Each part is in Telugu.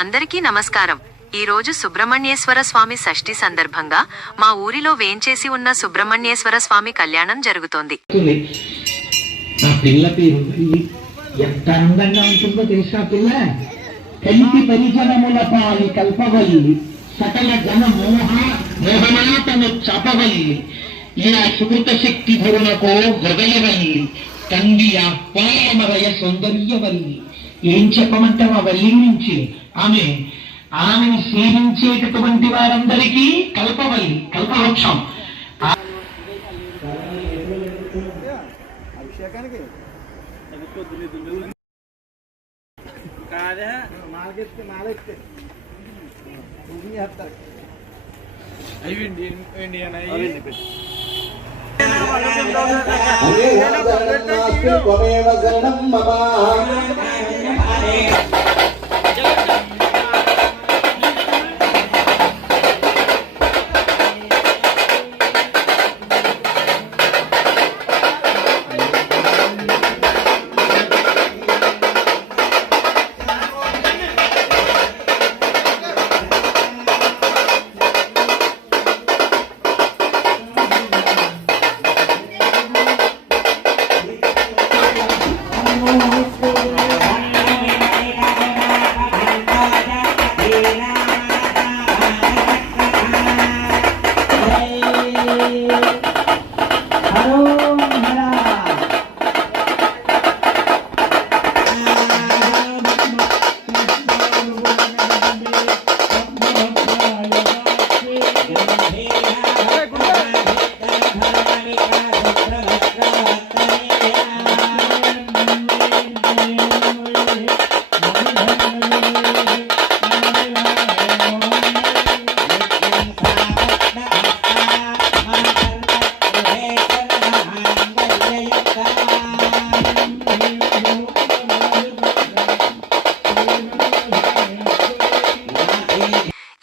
అందరికీ నమస్కారం. ఈ రోజు సుబ్రహ్మణ్యేశ్వర స్వామి షష్ఠి సందర్భంగా మా ఊరిలో వేంచేసి ఉన్న సుబ్రహ్మణ్యేశ్వర స్వామి కళ్యాణం జరుగుతోంది. పిల్ల పేరు ఎంత అందంగా ఉంటుందో తెలుసా పిల్ల? పరిజనముల పాలి కల్పవల్లి సకల జన మోహ చపవల్లి ఇలా సుకృత శక్తి ధరునకో హృదయవల్లి సౌందర్యవల్లి. ఏం చెప్పమంటావా వల్లి నుంచి ఆమె ఆమెను సేవించేటటువంటి వారందరికీ కల్పవల్లి కల్పవృక్షం. కాదే. మాలకెత్తే మాలెత్తే. అవి ఇండియన్ అవి you.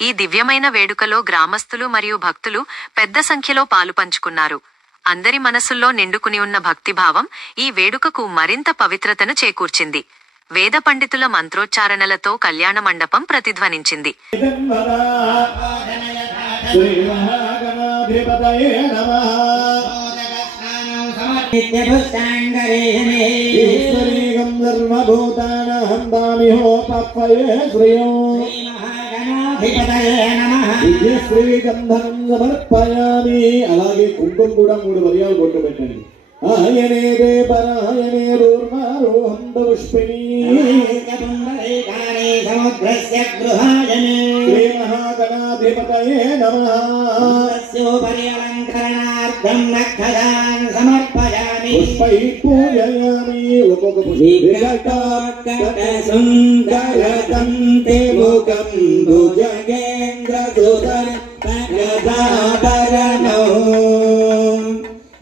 ఈ దివ్యమైన వేడుకలో గ్రామస్తులు మరియు భక్తులు పెద్ద సంఖ్యలో పాలు పంచుకున్నారు. అందరి మనసుల్లో నిండుకుని ఉన్న భక్తిభావం ఈ వేడుకకు మరింత పవిత్రతను చేకూర్చింది. వేద పండితుల మంత్రోచ్చారణలతో కళ్యాణ మండపం ప్రతిధ్వనించింది. శ్రియం. దివ్యశ్రీగంధం సమర్పయామి. అలాగే కుంకుమ కూడా మూడు వరియాలు కొట్టు పెట్టండి. ఆయనే దేవరాయనే రూర్మారోహం పుష్పిణీ శ్రీ మహాగణాధిపతయే నమః. పుష్పై పూజయామి ఒక్కొక్క సుందరదంతే ముఖం భుజగేంద్ర గదాభరణో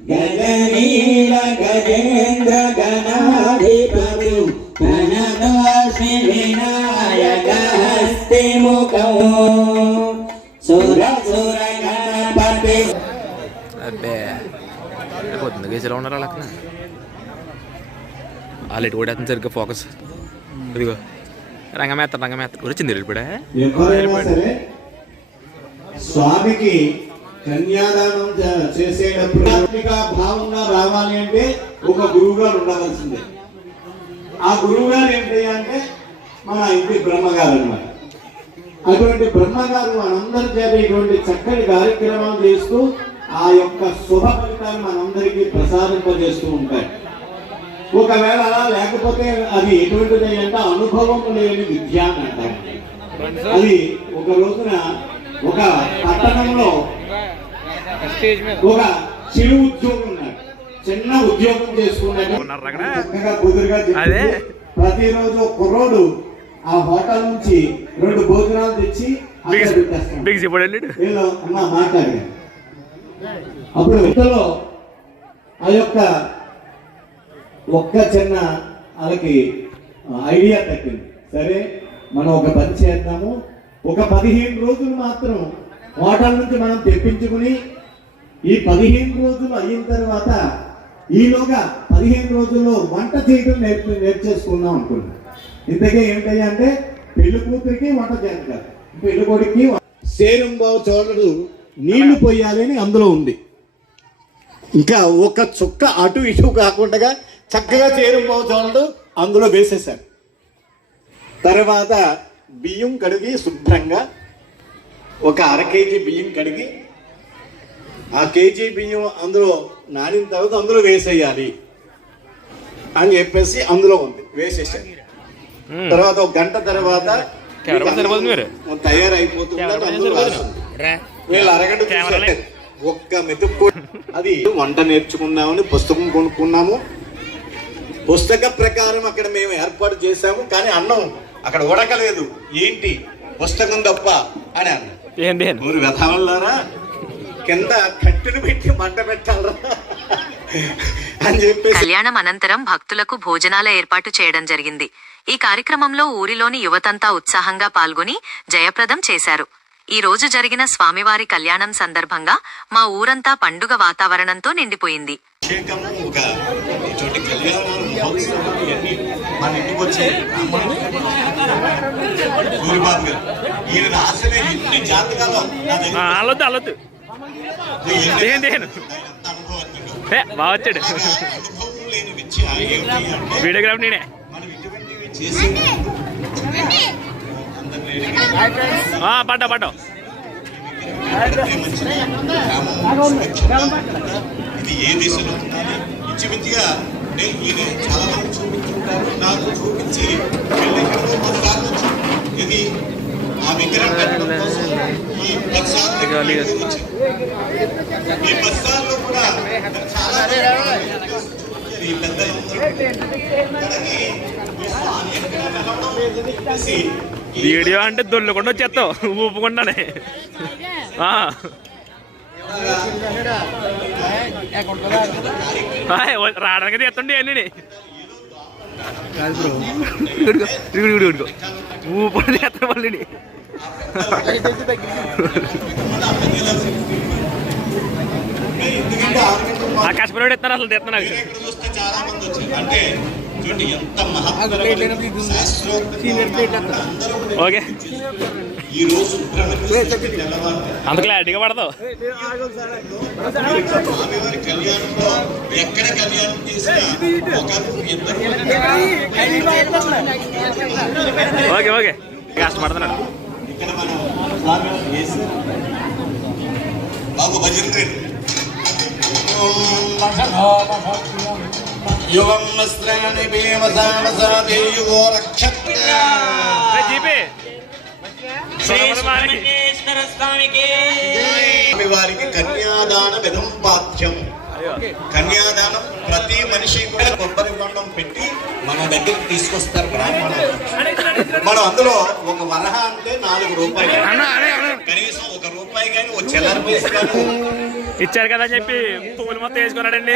గగనీల గజేంద్ర గణాధిపతి ప్రణతోస్మి వినాయక హస్తి ముఖం గేసెలా ఉన్నారు అక్కడ వాళ్ళు ఎటు కూడా సరిగ్గా ఫోకస్. ఇదిగో. రంగమేత్త రంగమేత్త. వచ్చింది సరే స్వామికి కన్యాదానం చేసేటప్పుడు భావంగా రావాలి అంటే ఒక గురువు గారు ఉండవలసిందే. ఆ గురువు గారు ఏంటి అంటే మన ఇంటి బ్రహ్మగారు అన్నమాట. అటువంటి బ్రహ్మగారు మనందరి చేత ఇటువంటి చక్కని కార్యక్రమాలు చేస్తూ ఆ యొక్క శుభ ఫలితాలు మనందరికీ ప్రసాదింపజేస్తూ ఉంటాయి. ఒకవేళ అలా లేకపోతే అది ఎటువంటిది అంటే అనుభవం లేని విద్య అని అంటారు. అది ఒక రోజున ఒక పట్టణంలో ఒక చిరు ఉద్యోగం ఉన్నాడు. చిన్న ఉద్యోగం చేసుకున్నాడు. కుదురుగా. ప్రతిరోజు కుర్రోడు ఆ హోటల్ నుంచి రెండు భోజనాలు తెచ్చి అక్కడ అప్పుడు ఇంతలో ఆ యొక్క ఒక్క చిన్న వాళ్ళకి ఐడియా తగ్గింది. సరే మనం ఒక పని చేద్దాము. ఒక పదిహేను రోజులు మాత్రం హోటల్ నుంచి మనం తెప్పించుకుని ఈ పదిహేను రోజులు అయిన తర్వాత ఈలోగా పదిహేను రోజుల్లో వంట చేయడం నేర్చు నేర్చేసుకుందాం అనుకున్నాం. ఇంతకే ఏంటయ్యా అంటే పెళ్ళి కూతురికి వంట చేస్తారు. పెళ్ళి కొడుక్కి సేరుంబావు చోళుడు నీళ్ళు పోయాలని అందులో ఉంది ఇంకా ఒక చుక్క అటు ఇటు కాకుండా చక్కగా చోళడు అందులో వేసేశారు తర్వాత బియ్యం కడిగి శుభ్రంగా ఒక అర కేజీ బియ్యం కడిగి ఆ కేజీ బియ్యం అందులో నానిన తర్వాత అందులో వేసేయాలి అని చెప్పేసి అందులో ఉంది వేసేసారు. తర్వాత ఒక గంట తర్వాత. తయారైపోతుంది అందులో సరిపోతుంది. వీళ్ళు అరగంట. ఒక్క మెతుకు కూడా- అది వంట నేర్చుకున్నామని పుస్తకం కొనుక్కున్నాము. పుస్తక ప్రకారం అక్కడ మేము ఏర్పాటు చేశాము కానీ అన్నం అక్కడ ఉడకలేదు. ఏంటి? పుస్తకం తప్ప అని అన్నాం ఊరు వెధవల్లారా కింద కట్టెలు పెట్టి మంట పెట్టాలరా అని చెప్పేసి కళ్యాణం అనంతరం భక్తులకు భోజనాల ఏర్పాటు చేయడం జరిగింది. ఈ కార్యక్రమంలో ఊరిలోని యువతంతా ఉత్సాహంగా పాల్గొని జయప్రదం చేశారు. ఈ రోజు జరిగిన స్వామివారి కళ్యాణం సందర్భంగా మా ఊరంతా పండుగ వాతావరణంతో నిండిపోయింది. బాగా వచ్చాడు. వీడియోగ్రాఫ్ నేనే. పడ్డా పడ్డా. ఇది ఏ దిశలో ఉండాలి? ఇంచుమించుగా నేను ఈయన చాలా మంది చూపించుంటారు నాకు చూపించి పది వచ్చాను. ఇది ఆ విగ్రహం పెట్టడం కోసం ఈ సార్లు కూడా చాలా ఈ మనకి ఈ వీడియో అంటే దొల్లుకుండా వచ్చేస్తావు. ఊపుకుండానే. రావడానికి తీస్తుండే అన్ని ఊపుకొని చేస్తా మళ్ళీ ఎందుకంటే ఆరు గంటల ఆ కష్టపడి ఇస్తాను అసలు తీస్తున్నా నాకు. చూడండి ఎంత ఓకే. ఈ రోజు అంత క్లారిటీగా పడతావు. స్వామివారి కళ్యాణంలో ఎక్కడ కళ్యాణం చేసినా ఒక ఇద్దరు ఓకే ఓకే. కష్టపడుతున్నాడు ఇక్కడ మనం బాబు భజన రండి. యుగం వస్త్రాన్ని భీమసామసాదే యుగో రక్షత్ర జీపీ శ్రీ సుబ్రహ్మణ్యేశ్వర స్వామికి స్వామి వారికి కన్యాదాన విధం పాఠ్యం కన్యాదానం ప్రతి మనిషి కూడా కొబ్బరి బండం పెట్టి మన దగ్గరికి తీసుకొస్తారు బ్రాహ్మణులు. మనం అందులో ఒక వరహ అంటే నాలుగు రూపాయలు. కనీసం ఒక రూపాయి కానీ ఒక చిల్లర పైస ఇచ్చారు కదా అని చెప్పి పువ్వులు మొత్తం వేసుకున్నాడండి.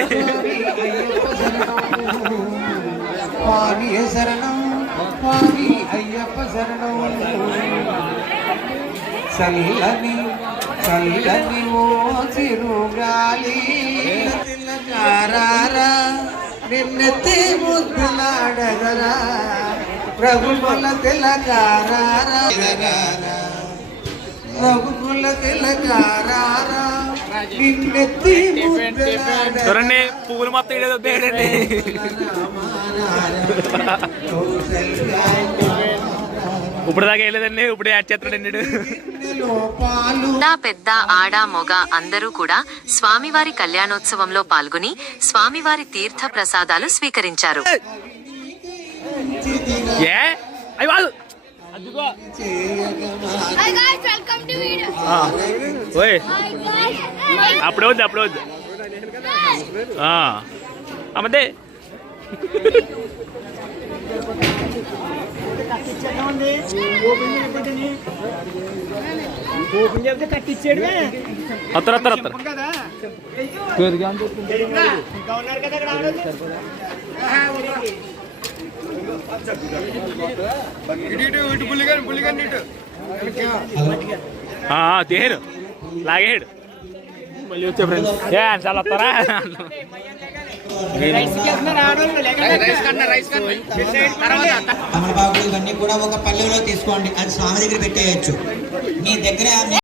అయ్యప్ప శరణం. చల్లని చల్లని ఓ చిరుగాలి. తిలకారారా నిన్నెత్తి ముద్దులాడగరా ప్రభుల తిలకారారా. ప్రభుల తిలకారారా నిన్నెత్తి చూడండి పువ్వులు మొత్తం ఇడేదో వేడండి ఇప్పుడు దాకా వేయలేదండి ఇప్పుడు యాడ్ చేస్తాడండి చిన్న పెద్ద ఆడ మొగ అందరూ కూడా స్వామివారి కళ్యాణోత్సవంలో పాల్గొని స్వామివారి తీర్థ ప్రసాదాలు స్వీకరించారు. అప్పుడే వద్దు అప్పుడే వద్దు ఆ. అమ్మదే వస్తారు ఆ, ఆ, తీయరు లాగేడు. మళ్ళీ వచ్చే ఫ్రెండ్స్ ఏ చాలా వస్తారా? తమలపాకులు ఇవన్నీ కూడా ఒక పల్లెలో తీసుకోండి. అది స్వామి దగ్గర పెట్టేయచ్చు. మీ దగ్గర